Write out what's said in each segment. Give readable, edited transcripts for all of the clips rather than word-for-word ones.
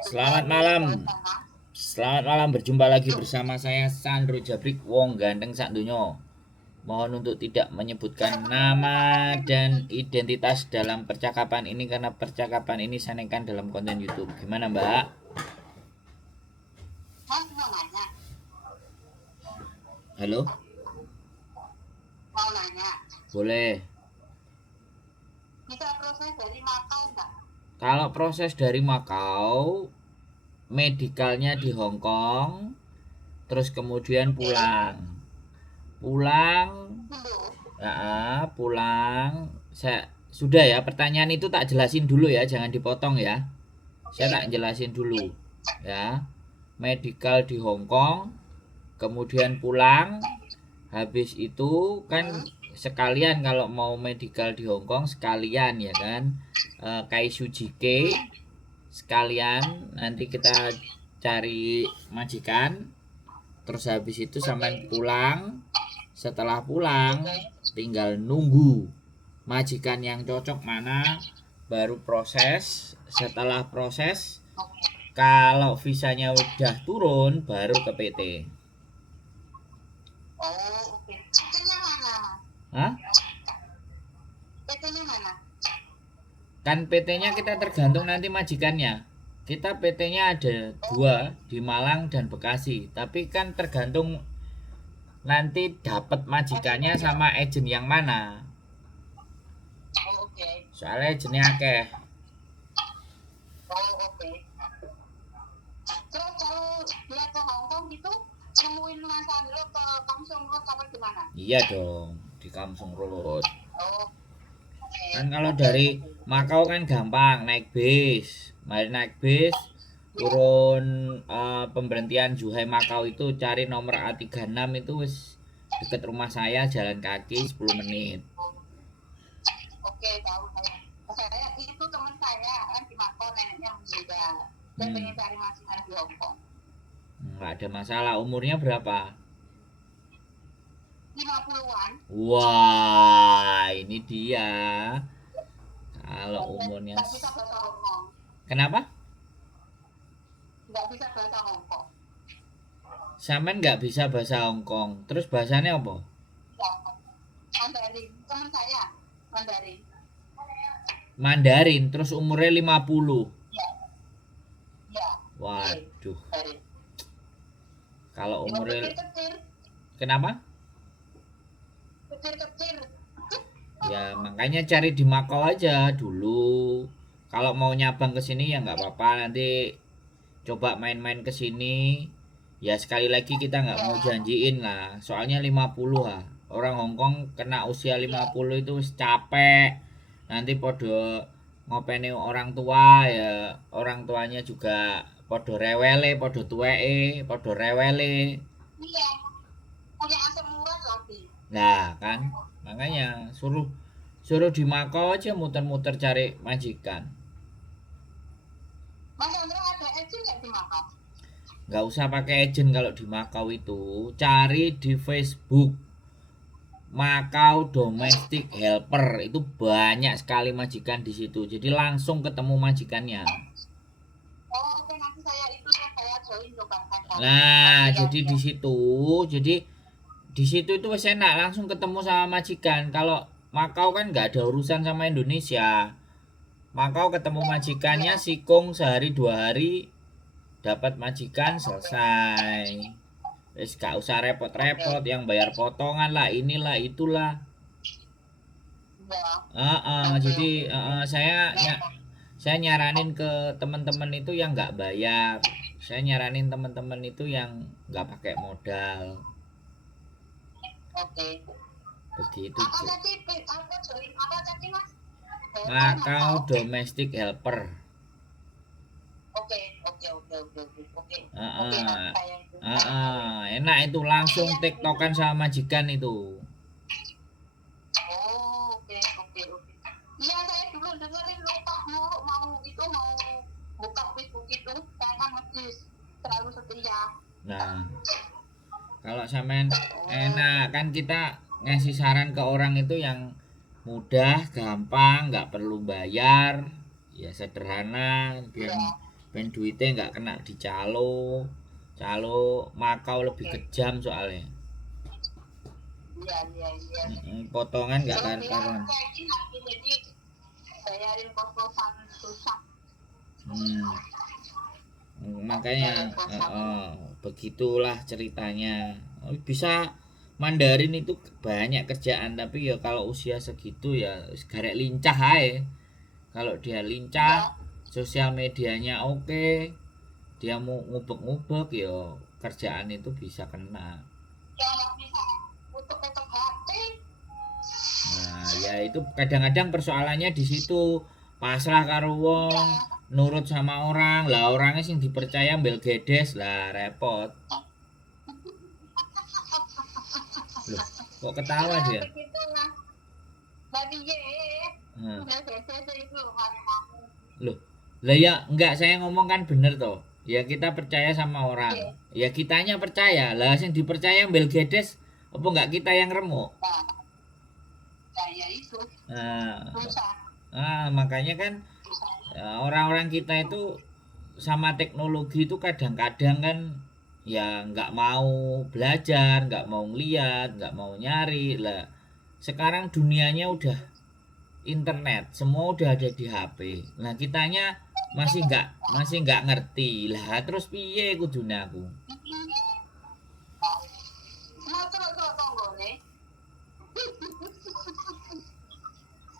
Selamat malam. Selamat malam, berjumpa lagi bersama saya Sandro Jabrik Wong Ganteng Sak Dunyo. Mohon untuk tidak menyebutkan nama dan identitas dalam percakapan ini karena percakapan ini sanekan dalam konten YouTube. Gimana, Mbak? Mas mau nanya, Halo? mau nanya, Boleh. bisa proses dari Makau nggak? Kalau proses dari Makau, medikalnya di Hong Kong, terus kemudian Oke, pulang. Pulang dulu. pulang. Saya sudah ya, pertanyaan itu tak jelasin dulu ya, jangan dipotong ya. Saya Oke, tak jelasin dulu. oke. Ya. Medical di Hong Kong, kemudian pulang. Habis itu kan Hmm, sekalian kalau mau medical di Hong Kong sekalian ya kan. Kaisu JK sekalian nanti kita cari majikan. Terus habis itu oke, sampai pulang. Setelah pulang oke. tinggal nunggu majikan yang cocok mana, baru proses. Setelah proses, kalau visanya udah turun baru ke PT. Oh, oke. PT-nya mana, Mas? Hah? PT-nya mana? Kan PT-nya kita tergantung nanti majikannya. Kita PT-nya ada Oh, dua, di Malang dan Bekasi, tapi kan tergantung nanti dapat majikannya majikannya. sama agent yang mana. Oh, oke. Soalnya agentnya akeh. Oh, oke. Terus kalau dia ke Hong Kong gitu, nemuin Mas Sandro ke Kamsong Road apa gimana? Iya dong, di Kamsung Road. Oh, oke, Kan kalau oke, dari oke. Makau kan gampang, naik bis. Mari naik bis, Ya, turun pemberhentian Zhuhai Makau itu cari nomor A36 itu wis deket rumah saya, jalan kaki 10 menit. oke, tahu saya. Saya itu teman saya kan di Makau neneknya meninggal. Saya Hmm, pengen cari majikan di Hong Kong. nggak ada masalah. Umurnya berapa? 50-an. Wah, ini dia. Kalau umurnya Nggak bisa bahasa Hong Kong. kenapa? Nggak bisa bahasa Hong Kong. Samen nggak bisa bahasa Hong Kong. Terus bahasanya apa? Ya, Mandarin. Teman saya Mandarin. Mandarin. Terus umurnya 50. Ya, ya. Oke, Waduh. Mandarin. Kalau Yang umurnya kecil-kecil, kenapa? kecil-kecil. Ya makanya cari di Makau aja dulu. Kalau mau nyabang ke sini ya nggak apa-apa. Nanti coba main-main ke sini. Ya sekali lagi kita nggak mau Ya, janjiin lah. Soalnya 50 lah. Orang Hong Kong kena usia lima ya, puluh itu capek. Nanti podo ngopeni orang tua ya. Orang tuanya juga podo rewele, podo tuweke, podo rewele. iya. Punya asam urat lagi. Nah, kan makanya suruh suruh di Makau aja muter-muter cari majikan. Mas Chandra ada agent nggak di Makau? Nggak usah pakai agent kalau di Makau itu. Cari di Facebook Makau Domestic Helper itu banyak sekali majikan di situ. Jadi langsung ketemu majikannya. Oh, oke, nanti saya itu ya, saya join coba saya. Nah, Nanti jadi di lihat-lihat. situ, jadi di situ itu wes enak langsung ketemu sama majikan. Kalau Makau kan nggak ada urusan sama Indonesia. Makau ketemu majikannya Iya, sikung sehari 2 hari dapat majikan oke, selesai. Wis gak usah oke. repot-repot yang bayar potongan lah inilah itulah. Iya, oke, Jadi oke, oke. Nah, saya nyaranin ke teman-teman itu yang nggak bayar. Saya nyaranin teman-teman itu yang nggak pakai modal. oke. Begitu Apa tuh. tadi? Apa join? Apa tadi mas? Helper Makau Makau. domestic helper. Oke, oke, oke, oke, oke, oke. Oke, nanti Heeh. saya itu. Enak itu Oke, langsung yang itu. tektokan sama majikan itu. Oh, oke, oke, oke. Iya, saya dulu dengerin lupa mau itu mau buka Facebook itu, saya kan masih selalu setia. Nah, kalau sampean Oh, enak kan kita ngasih saran ke orang itu yang mudah, gampang, nggak perlu bayar, ya sederhana, biar iya. Ben duitnya nggak kena dicalo. Calo Makau lebih kejam soalnya. Iya. Potongan nggak Soalnya dia karuan. kayak gini lagi, jadi bayarin kos-kosan susah. Makanya begitulah ceritanya. Bisa Mandarin itu banyak kerjaan, tapi ya kalau usia segitu ya garek lincah aja. Kalau dia lincah, sosial medianya oke, dia mau ngubek-ngubek ya kerjaan itu bisa kena. Yang bisa utek-utek hati. Nah, ya itu kadang-kadang persoalannya di situ. Pasrah karo wong, nurut sama orang, lah orangnya sing dipercaya mbel gedes lah repot. Loh, kok ketawa Ya dia? begitulah. Tadi Hmm. udah selesai itu hari kamu. Loh, lah ya enggak, saya ngomong kan bener toh. Ya kita percaya sama orang. Ya kitanya percaya. Lah sing dipercaya mbel gedes apa enggak kita yang remuk? Nah, saya itu Nah, makanya kan orang-orang kita itu sama teknologi itu kadang-kadang kan ya nggak mau belajar, nggak mau ngeliat, nggak mau nyari lah. Sekarang dunianya udah internet, semua udah ada di HP. Nah kitanya masih nggak ngerti lah. Terus piye kudune aku?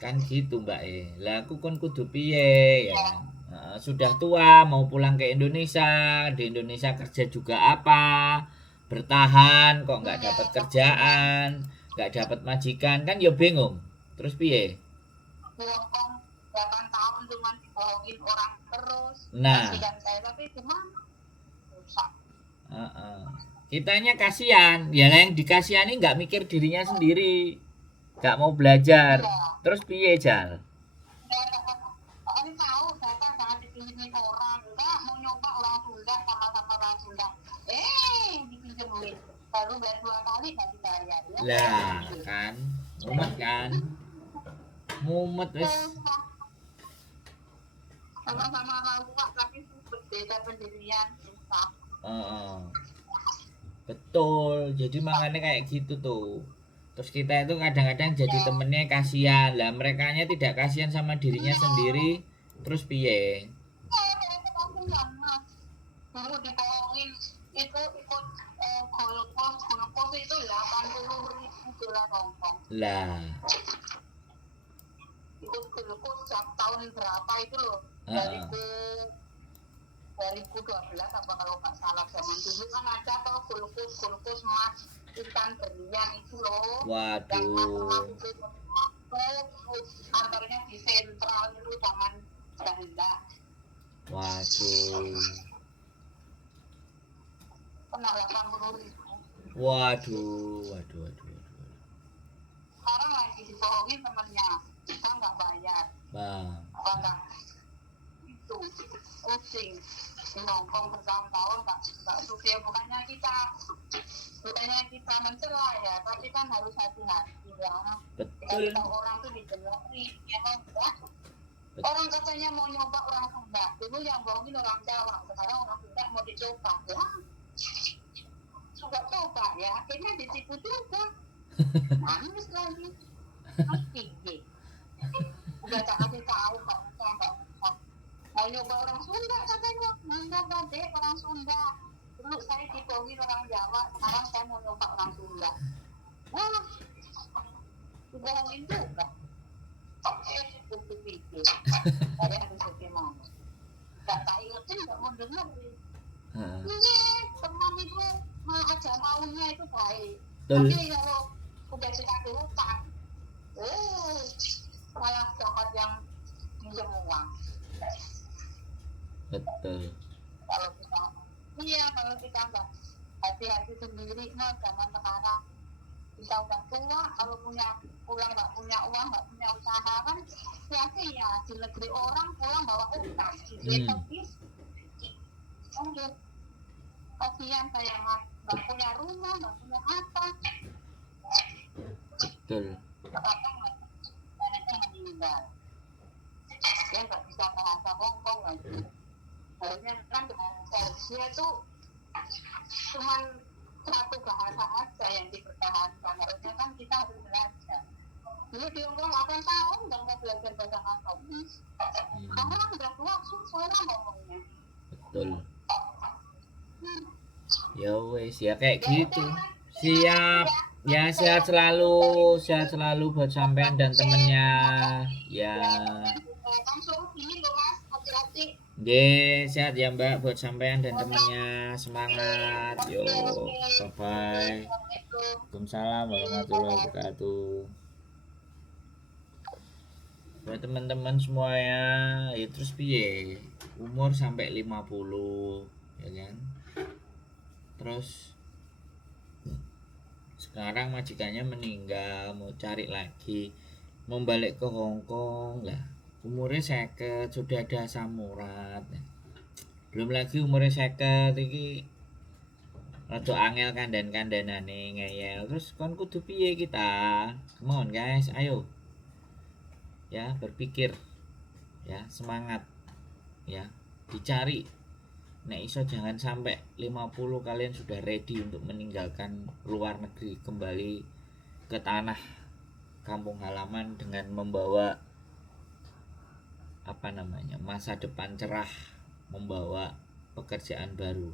Kan gitu mbak lah aku kan kudu piye ya kan. Sudah tua mau pulang ke Indonesia, di Indonesia kerja juga apa, bertahan kok nggak dapat kerjaan, nggak dapat majikan, kan ya bingung. Terus piye? 8 tahun cuma dibohongin orang terus. Nah, kasihan saya, tapi gimana? Rusak. kitanya kasihan, ya lah yang dikasihani nggak mikir dirinya sendiri, nggak mau belajar. Terus piye Jal? Ini tahu data jangan dipinjemin orang, enggak mau nyoba orang Sunda, sama-sama orang Sunda. Dipinjemin, baru bayar 2 kali nggak dibayar. Lah kan, mumet kan, mumet wis. Sama-sama orang tua tapi berbeda pendirian. Betul, jadi makanya kayak gitu tuh. Terus kita itu kadang-kadang jadi temennya kasihan lah, merekanya tidak kasihan sama dirinya sendiri. Terus piye? Dulu dibohongin itu ikut golpos itu 80.000 dolar Hongkong. Lah, Ikut golpos setiap tahun berapa itu loh, 2012 apa kalau nggak salah, zaman dulu kan ada tuh golpos emas ikan berlian itu loh. Waduh. Yang emas itu antaranya di sentral itu zaman Belanda. Waduh. Pernah 80.000. Waduh. Sekarang lagi dibohongin temennya, kita nggak bayar. Apakah itu pusing ngomong bertahun-tahun nggak suka, bukannya kita mencela ya, tapi kan harus hati-hati ya. Betul. Kalau orang tuh didengerin ya kan. Orang katanya mau nyoba orang Sunda, dulu yang bohongin orang Jawa, sekarang orang Sunda mau dicoba ya. Coba ya, akhirnya ditipu juga. Manis lagi. Udah tak kasih tahu nggak mau nyoba orang Sunda katanya, nyoba deh orang Sunda. Dulu saya dibohongin orang Jawa, sekarang saya mau nyoba orang Sunda. Wah, dibohongin juga. Bukti pikir, saya harus gimana? Gak tak ingetin, gak mau dengar. Teman itu aja maunya itu baik. Tapi kalau udah dikasih hutang, malah jahat yang pinjam uang. Betul. Kalau kita nggak hati-hati sendiri, zaman sekarang kita udah tua, kalau nggak punya uang, nggak punya usaha kan, ya di negeri orang pulang bawa utang, kasihan saya mas, nggak punya rumah, nggak punya apa. Betul. Anaknya meninggal, dia nggak bisa bahasa Hongkong lagi. Harusnya kan harusnya itu cuman satu bahasa aja yang dipertahankan. Harusnya kan kita harus belajar. Ini di umur 8 tahun nggak mau belajar bahasa Kantonis. Karena udah tua susah ngomongnya. Betul. Ya wes ya kayak gitu. Siap. Ya sehat selalu buat sampean dan temennya. Ya. Langsung ini loh mas, hati-hati. Nggih, sehat ya Mbak buat sampean dan temennya. Semangat. Yo, bye-bye. Waalaikumsalam warahmatullahi wabarakatuh. Buat teman-teman semuanya, ya terus piye? Umur sampai 50, ya kan? Terus sekarang majikannya meninggal, mau cari lagi, mau balik ke Hong Kong lah. Umurnya 50, sudah ada asam urat. Belum lagi umurnya 50 iki rada angel kandan-kandanane ngeyel. Terus kon kudu piye kita? Come on guys, ayo. Ya, berpikir. Ya, semangat. Ya, dicari. Nek iso jangan sampai 50 kalian sudah ready untuk meninggalkan luar negeri, kembali ke tanah kampung halaman dengan membawa masa depan cerah, membawa pekerjaan baru,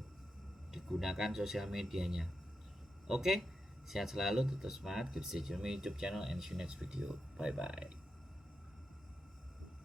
digunakan sosial medianya. Oke, sehat selalu, tetap semangat, keep stay tune YouTube channel and see you next video. Bye bye.